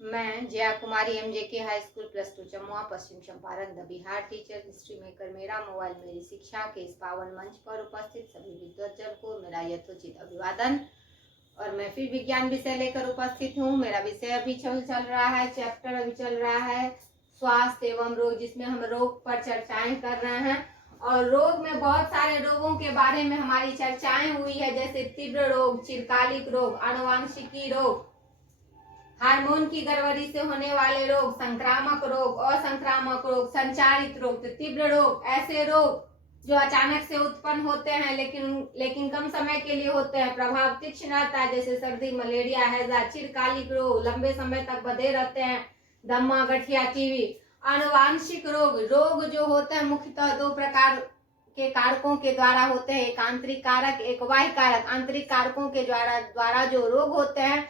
मैं जया कुमारी MJK high school +2 Jamua Paschim Champaran the Bihar teacher history maker मेरा mobile मेरी शिक्षा के इस पावन मंच पर उपस्थित सभी विद्वतजन को मेरा यथोचित अभिवादन। और मैं फिर विज्ञान विषय लेकर उपस्थित हूँ। मेरा विषय अभी चल रहा है, चैप्टर अभी चल रहा है स्वास्थ्य एवं रोग, जिसमें हम रोग पर चर्चाएं कर रहे हैं। और रोग में बहुत सारे रोगों के बारे में हमारी चर्चाएं हुई है, जैसे तीव्र रोग, चिरकालिक रोग, आनुवांशिकी रोग, हार्मोन की गड़बड़ी से होने वाले रोग, संक्रामक रोग, असंक्रामक रोग, संचारित रोग। तो तीव्र रोग ऐसे रोग जो अचानक से उत्पन्न होते हैं लेकिन कम समय के लिए होते हैं, प्रभाव तीक्ष्ण रहता है, जैसे सर्दी, मलेरिया, हैजा। चिरकालिक रोग लंबे समय तक बधे रहते हैं, दमा, गठिया, टीबी। आनुवांशिक रोग जो होते हैं मुख्यतः दो प्रकार के कारकों के द्वारा होते हैं, एक आंतरिक कारक, एक बाह्य कारक। आंतरिक कारकों के द्वारा जो रोग होते हैं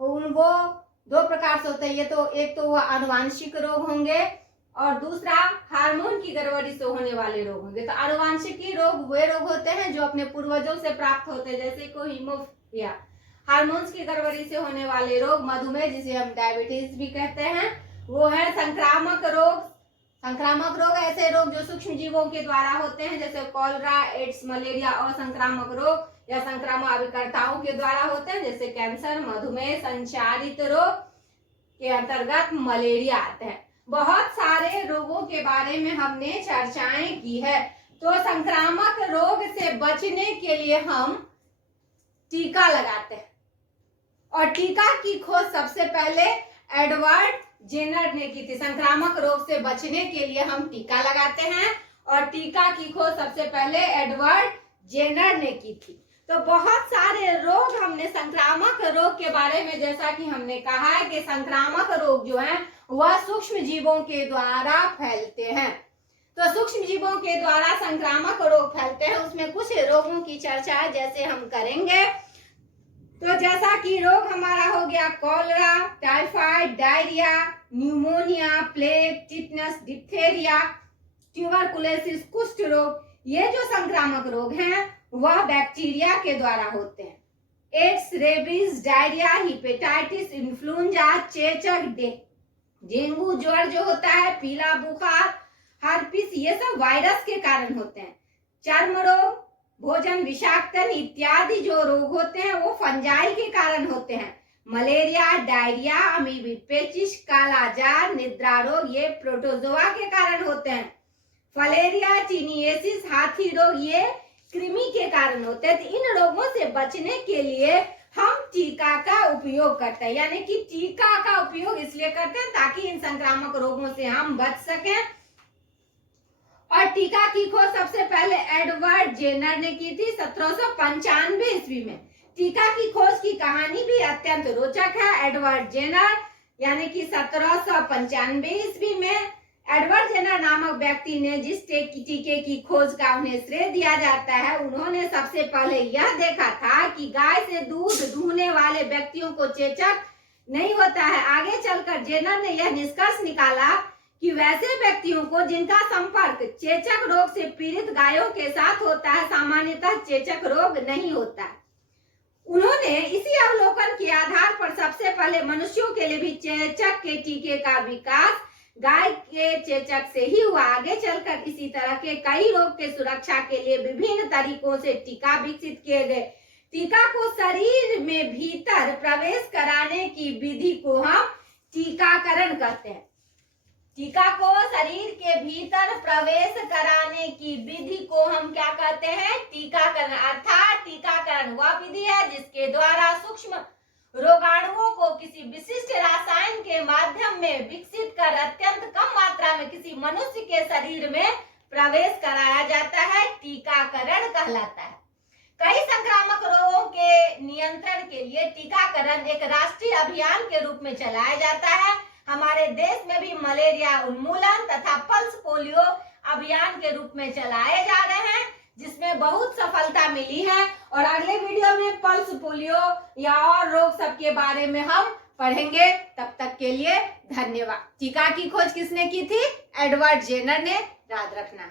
वो दो प्रकार से होते हैं। ये तो एक तो आनुवांशिक रोग होंगे और दूसरा हार्मोन की गड़बड़ी से होने वाले रोग होंगे। तो आनुवांशिकी रोग वे रोग होते हैं जो अपने पूर्वजों से प्राप्त होते हैं, जैसे को हीमोफिलिया। हार्मोन्स की गड़बड़ी से होने वाले रोग, मधुमेह जिसे हम डायबिटीज भी कहते हैं, वो है संक्रामक रोग। संक्रामक रोग ऐसे रोग जो सूक्ष्म जीवों के द्वारा होते हैं, जैसे कॉलरा, एड्स, मलेरिया। और संक्रामक रोग या संक्रामक अभिकर्ताओं के द्वारा होते हैं, जैसे कैंसर, मधुमेह। संचारित रोग के अंतर्गत मलेरिया आते हैं। बहुत सारे रोगों के बारे में हमने चर्चाएं की है। तो संक्रामक रोग से बचने के लिए हम टीका लगाते हैं, और टीका की खोज सबसे पहले एडवर्ड जेनर ने की थी। संक्रामक रोग से बचने के लिए हम टीका लगाते हैं, और टीका की खोज सबसे पहले एडवर्ड जेनर ने की थी। तो बहुत सारे रोग हमने संक्रामक रोग के बारे में, जैसा कि हमने कहा है कि संक्रामक रोग जो है वह सूक्ष्म जीवों के द्वारा फैलते हैं। तो सूक्ष्म जीवों के द्वारा संक्रामक रोग फैलते हैं, उसमें कुछ रोगों की चर्चा जैसे हम करेंगे। तो जैसा कि रोग हमारा हो गया cholera, typhoid, diarrhoea, pneumonia, plague, tetanus, diphtheria, tuberculosis, कुष्ठ रोग। ये जो संक्रामक रोग हैं वह बैक्टीरिया के द्वारा होते हैं। AIDS, rabies, diarrhoea, hepatitis, influenza, चेचक, डेंगू, ज्वर जो होता है, पीला बुखार, हर्पिस, ये सब वायरस के कारण होते हैं। चर्म रोग, भोजन विषाक्तन इत्यादि जो रोग होते हैं वो फंजाई के कारण होते हैं। मलेरिया, डायरिया, अमीबी पेचिश, कालाजार, निद्रा रोग, ये प्रोटोजोआ के कारण होते हैं। फलेरिया, टीनियसिस, हाथी रोग, ये कृमि के कारण होते हैं। तो इन रोगों से बचने के लिए हम टीका का उपयोग करते हैं, यानी कि टीका का उपयोग इसलिए करते हैं ताकि इन संक्रामक रोगों से हम बच सकें। और टीका की खोज सबसे पहले एडवर्ड जेनर ने की थी 1795 ईस्वी में। टीका की खोज की कहानी भी अत्यंत रोचक है। एडवर्ड जेनर यानी कि 1795 ईस्वी में एडवर्ड जेनर नामक व्यक्ति ने जिस टीके की खोज का उन्हें श्रेय दिया जाता है, उन्होंने सबसे पहले यह देखा था कि गाय से दूध दूहने वाले व्यक्तियों को चेचक नहीं होता है। आगे चलकर जेनर ने यह निष्कर्ष निकाला कि वैसे व्यक्तियों को जिनका संपर्क चेचक रोग से पीड़ित गायों के साथ होता है, सामान्यतः चेचक रोग नहीं होता है। उन्होंने इसी अवलोकन के आधार पर सबसे पहले मनुष्यों के लिए भी चेचक के टीके का विकास गाय के चेचक से ही हुआ। आगे चलकर इसी तरह के कई रोग के सुरक्षा के लिए विभिन्न तरीकों से टीका विकसित किए गए। टीका को शरीर में भीतर प्रवेश कराने की विधि को हम टीकाकरण कहते हैं। टीका को शरीर के भीतर प्रवेश कराने की विधि को हम क्या कहते हैं? टीकाकरण। अर्थात टीकाकरण वह विधि है जिसके द्वारा सूक्ष्म रोगाणुओं को किसी विशिष्ट रसायन के माध्यम में विकसित कर अत्यंत कम मात्रा में किसी मनुष्य के शरीर में प्रवेश कराया जाता है, टीकाकरण कहलाता है। कई संक्रामक रोगों के नियंत्रण के लिए टीकाकरण एक राष्ट्रीय अभियान के रूप में चलाया जाता है। हमारे देश में भी मलेरिया उन्मूलन तथा पल्स पोलियो अभियान के रूप में चलाए जा रहे हैं, जिसमें बहुत सफलता मिली है। और अगले वीडियो में पल्स पोलियो या और रोग सब के बारे में हम पढ़ेंगे। तब तक के लिए धन्यवाद। टीका की खोज किसने की थी? एडवर्ड जेनर ने। याद रखना।